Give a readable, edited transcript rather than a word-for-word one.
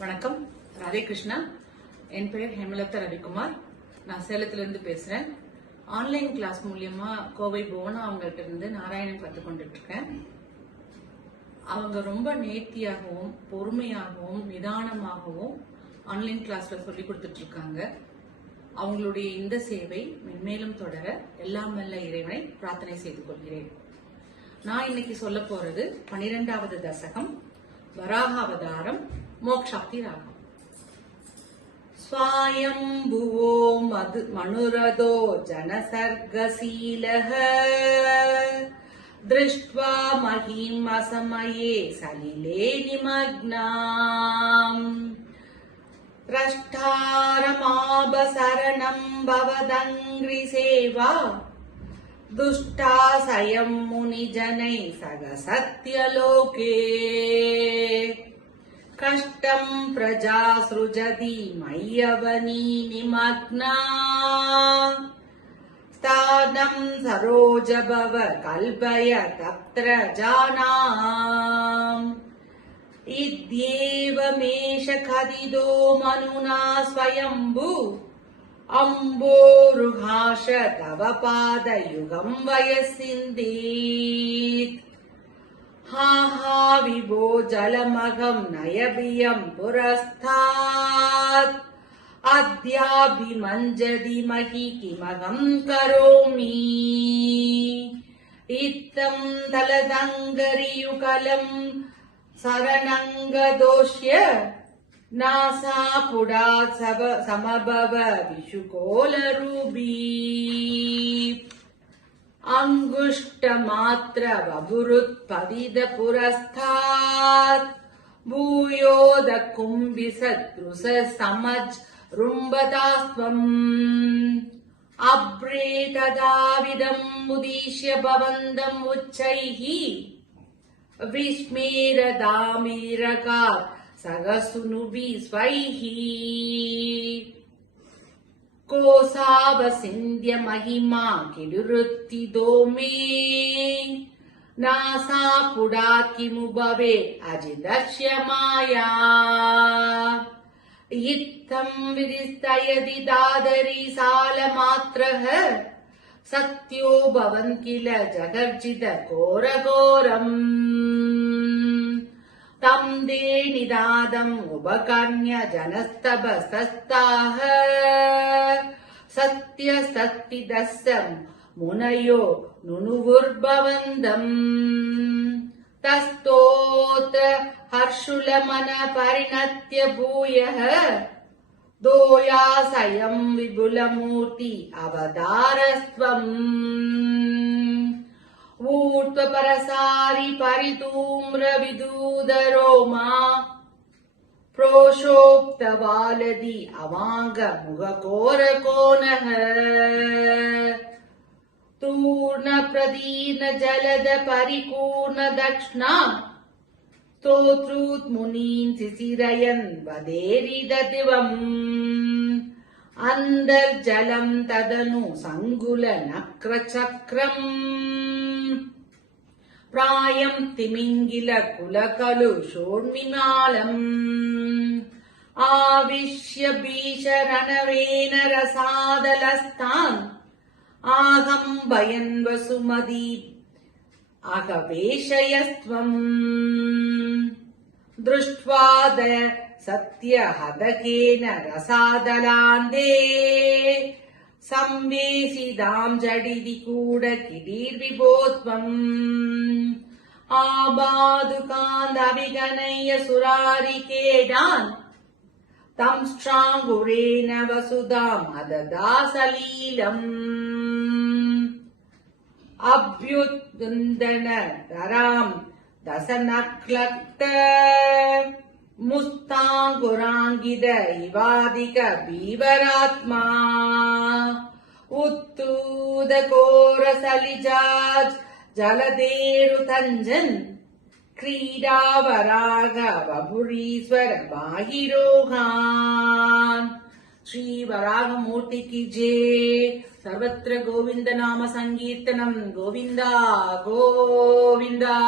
வணக்கம், ராதே கிருஷ்ணா. என் பெயர் ஹேமலதா ரவிக்குமார். நான் சேலத்திலிருந்து பேசுறேன். ஆன்லைன் கிளாஸ் மூலியமா கோவை புவனா அவங்கள்ட்ட இருந்து நாராயணன் கற்றுக்கொண்டுட்டு இருக்கேன். அவங்க ரொம்ப நேர்த்தியாகவும் பொறுமையாகவும் நிதானமாகவும் ஆன்லைன் கிளாஸ்ல சொல்லி கொடுத்துட்டு இருக்காங்க. அவங்களுடைய இந்த சேவை மென்மேலும் தொடர எல்லாம் வல்ல இறைவனை பிரார்த்தனை செய்து கொள்கிறேன். நான் இன்னைக்கு சொல்ல போறது 12வது தசகம், வராகாவதாரம், மோக்ஷாப்தி ராகம். ஸ்வாயம்புவோ மனுரதோ ஜனசர்கசீலஹ திருஷ்ட்வா மஹீம் அசமயே சலிலே நிமக்னாம் ரஷ்டாரமாபசரணம் பவதங்கிரி சேவா दुष्टाशयं मुनिजनै सग सत्यलोके कष्टं प्रजा सृजति मय्यवनी निमग्ना स्थानं सरोजभव कल्पय तत्र जानाम् इत्येवमेष कथितो मनुना स्वयंभू अम्बोरुहाश तव पादयुगं वयसिन्दीत् हा हा विभो जलमघं नयभियं पुरस्तात् अद्याभिमञ्जति महि किमहं करोमि इत्थं दलदङ्गरियुगलं शरणङ्गदोष्य नासापुडात् समभव विशुकोलरूपी अङ्गुष्टमात्र वपुरुत्पतित पुरस्तात् भूयोद कुम्भिसदृश समज् रुम्बतास्त्वम् अभ्रे तदाविदम् उद्दिश्य भवन्तम् उच्चैः विस्मेरदामिरकात् सगसुनुभि स्वैहि कोसावसिन्ध्य महिमा किलुरुत्थितो मे नासापुडात् किमु भवेत् अजितस्य माया इत्थं विदिस्तयति दादरी सालमात्रः सत्यो भवन् किल जगर्जित घोरघोरम् तं दे निदादम् उपकर्ण्य जनस्तभस्तस्ताः सत्य सत्तिदस्सम् मुनयो नुनुवुर्भवन्तम् तस्तोत्र हर्षुलमन परिणत्य भूयः दोयासयम् विपुलमूर्ति अवतारस्त्वम् ऊर्ध्वपरसारि परितूम्र विदूदरोमा प्रोषोक्तवालदि अवाङ्ग मुखकोरकोनः तूर्ण प्रदीर्ण जलद परिपूर्ण दक्ष्णा स्तोत्रूत् मुनीन् सिसिरयन् वदेरिददिवम् अन्तर्जलम् तदनु सङ्गुल नक्रचक्रम् प्रायम् तिमिङ्गिल कुलकलु शोर्मिमालम् आविश्य भीषरणवेन रसादलस्तान् आहम्बयन् वसुमती अगवेशयस्त्वम् दृष्ट्वा सत्यहतकेन रसादलान्ते संवेशिदां जडिति कूड किरीर्विभो त्वम् आबाधुकान्दविगणय्य सुरारिकेडान् तं श्राङ्गुरेण वसुधाम् अददासलीलम् अभ्युत्न्दन तराम् दशनक्लक्त मुस्ताङ्कुराङ्गिद इवादिक बीवरात्मा उत्तूदकोरसलिजाज जलदेरुतञ्जन् क्रीडावराग वपुरीश्वर बाहिरोहान् श्री वराहमूर्ति की जय। सर्वत्र गोविंद नाम संकीर्तनम गोविंदा गोविंदा।